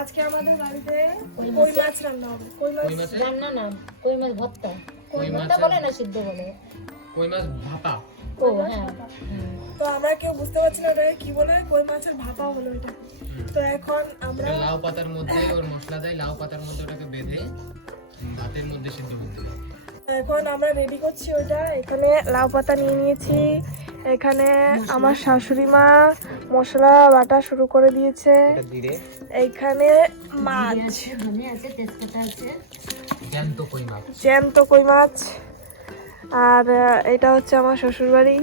আজকে আমাদের বাড়িতে কই মাছ রান্না হবে। কই মাছ রান্না না, কই মাছ ভর্তা। কই ভর্তা মাছের বলে না, সিদ্ধ বলে। কই মাছ ভাপা। ও হ্যাঁ। তো আমরা কেউ বুঝতে পারছি না ওটাকে কি বলে, কই মাছের ভাপা হলো এটা। তো এখন আমরা এটা লাউ পাতার মধ্যে ওর মশলা দেয়, লাউ পাতার মধ্যে ওটাকে বেঁধে ভাতের মধ্যে সিদ্ধ করতে দেয়। এখন আমরা রেডি করছি ওটা। এখানে লাউ পাতা নিয়ে নিয়েছি, এখানে আমার শাশুড়ি মা মশলা বাটা শুরু করে দিয়েছে, এটা জিরে, এইখানে মাছ, ধনে আছে, তেজপাতা আছে, জ্যান্ত কই মাছ। জ্যান্ত কই মাছ। আর এটা হচ্ছে আমার শ্বশুর বাড়ি,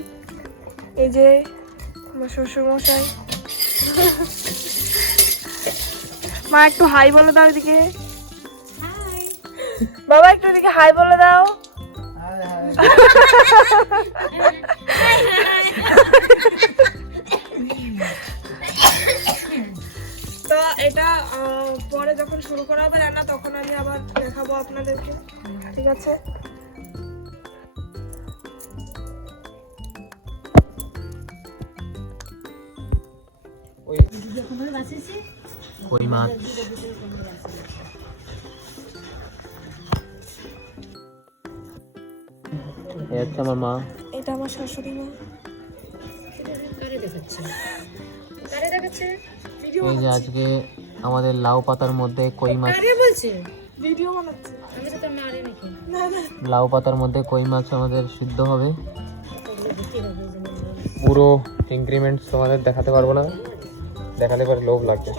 এই যে আমার শ্বশুর মশাই। মা একটু হাই বলে দাও এদিকে। বাবা একটু এদিকে হাই বলে দাও। তো এটা পরে যখন শুরু করা হবে রান্না তখন আমি আবার দেখাবো আপনাদেরকে, ঠিক আছে? ওই কই মাছ এই হচ্ছে আমার মা, এটা আমার শাশুড়ি মা। কারে দেখাচ্ছে, কারে দেখাচ্ছে, ভিডিও এই যে আজকে আমাদের লাউ পাতার মধ্যে কই মাছ, কারে বলছে, ভিডিও বানাচ্ছে। আমি তো তোর মারে নাকি, না না, লাউ পাতার মধ্যে কই মাছ আমাদের সিদ্ধ হবে। ওগুলো বিক্রি হবে এই জন্য। পুরো ইনক্রিমেন্টস তোমাদের দেখাতে পারবো না, দেখালে পরে লোভ লাগবে।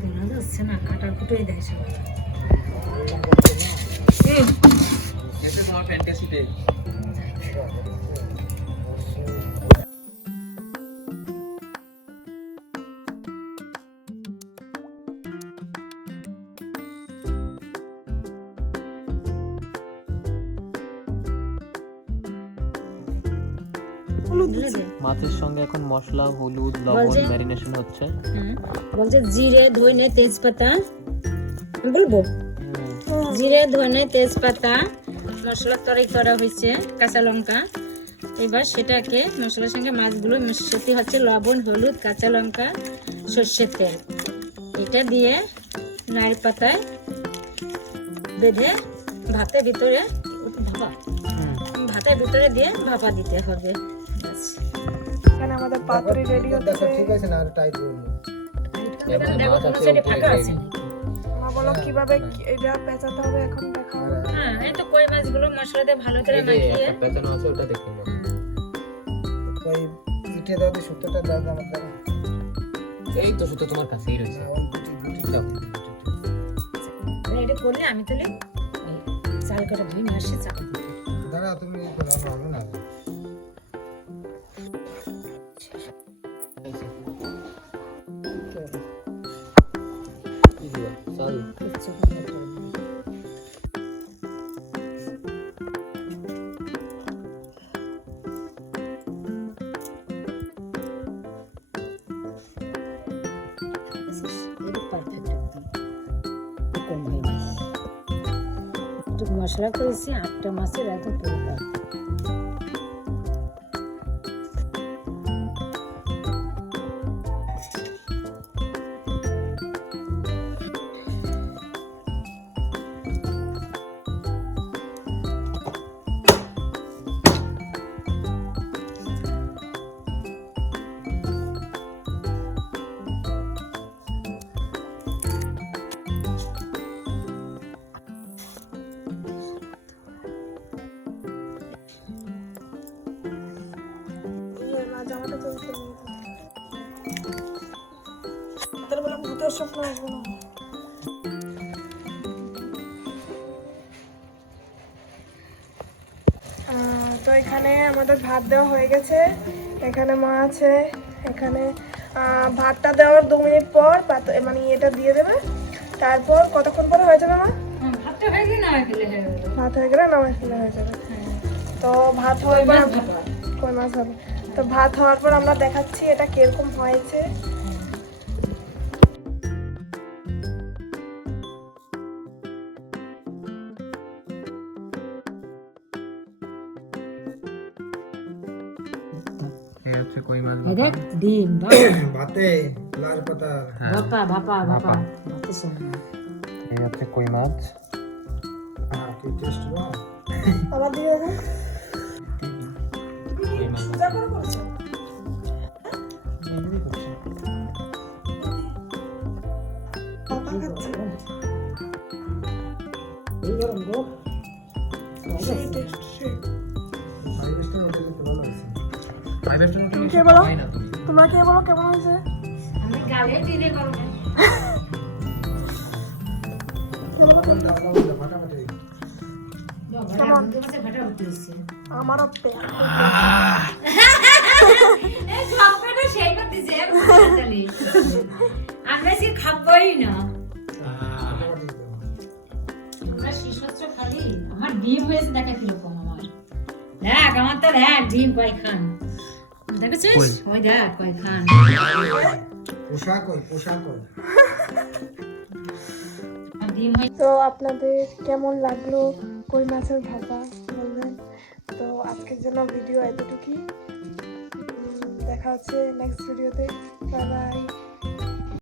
গোনা যাচ্ছে না, কাটার কুটোই দেয় সবাই। এসে তোমার ফ্যান্টাসিতে মাছের সঙ্গে এখন মশলা, হলুদ, লবণ ম্যারিনেশন হচ্ছে। বলছে জিরে, ধনে, তেজপাতা, আমি বলবো জিরে, ধনে, তেজপাতা মশলা তরকারি করা হয়েছে, কাঁচা লঙ্কা। এবার সেটাকে মশলার সঙ্গে মাছগুলো মিশাতে হচ্ছে, লবণ, হলুদ, কাঁচা লঙ্কা, সর্ষের তেল। এটা দিয়ে নাড়ি পাতায় বেঁধে ভাতের ভিতরে দিয়ে ভাপা দিতে হবে। ব্যাস। এখানে আমাদের পাতুরি রেডি হচ্ছে। দেখো কোনো সাইডে ফাঁকা আছে। মা বলো কিভাবে এটা পেঁচাতে হবে এখন দেখাও। হ্যাঁ, এই তো কই মাছগুলো মশলা দিয়ে ভালো করে মাখিয়ে পেছনে আছে ওটা দেখে নাও। ওই ইটে দাও দি সুতোটা দাও আমার দ্বারা। এই তো সুতো তোমার কাছেই রয়েছে। ওই গুটি দাও। রেডি করলে আমি তাহলে চাল করে ধুই নিয়ে আসি চাপা দিতে। দাঁড়া তুমি করো হবে না। কি দিবা? চাল। মশলা করেছি 8টা মাছের একদম পুরো জামাটা চলছে তার বলে ভূতের স্বপ্ন আসবে না। তো এখানে আমাদের ভাত দেওয়া হয়ে গেছে, এখানে মা আছে, এখানে ভাতটা দেওয়ার 2 মিনিট পর মানে এটা দিয়ে দেবে। তারপর কতক্ষণ পরে হয়ে যাবে মা? ভাতটা হয়ে গেলে না হয়ে গেলে হয়ে গেল। ভাত হয়ে গেলে নামাই ফেলে হয়ে যাবে। তো ভাত হওয়ার পর কই মাছ হবে। তো ভাত হওয়ার পর আমরা দেখাচ্ছি এটা কিরকম হয়েছে। এই হচ্ছে কই মাছ এই দেখ ডিম ভাতে লাল পাতা ভাপা ভাপা ভাপা ভাতের সঙ্গে। এই হচ্ছে কই মাছ। কি টেস্ট বা আমার দিয়ে দেবে। সোজা করে করছো? পাতা খাচ্ছে। এই গরম গো সেই taste, সেই। পরিবেশটা ওটা তো ভালো আছে। ফাইবারটা তুমি উঠে কে বলো? হয় না তুমি। তোমরা কে বলো কেমন হয়েছে? আমি গালে দিলে গরমে লবণ দাও ফাটাফাটি কেমন? ফাটা উঠতে হচ্ছে। আমারও পেয়া। এই ঝাপটা সেই করতেছে বুঝলি। আমরা সে খাবই না। আমরা শিশস্ত্র খালি। আমার ডিম হয়েছে দেখা কিরকম আমার। দেখ আমার তো দেখ ডিম কয় খান। দেখেছিস? ওই দেখ কয় খান। পোশাক কই ডিম হয়ে তো আপনাদের কেমন লাগলো কই মাছের ভাপা বলবেন। তো আজকের জন্য ভিডিও এতটুকুই। দেখা হচ্ছে নেক্সট ভিডিওতে। Bye bye.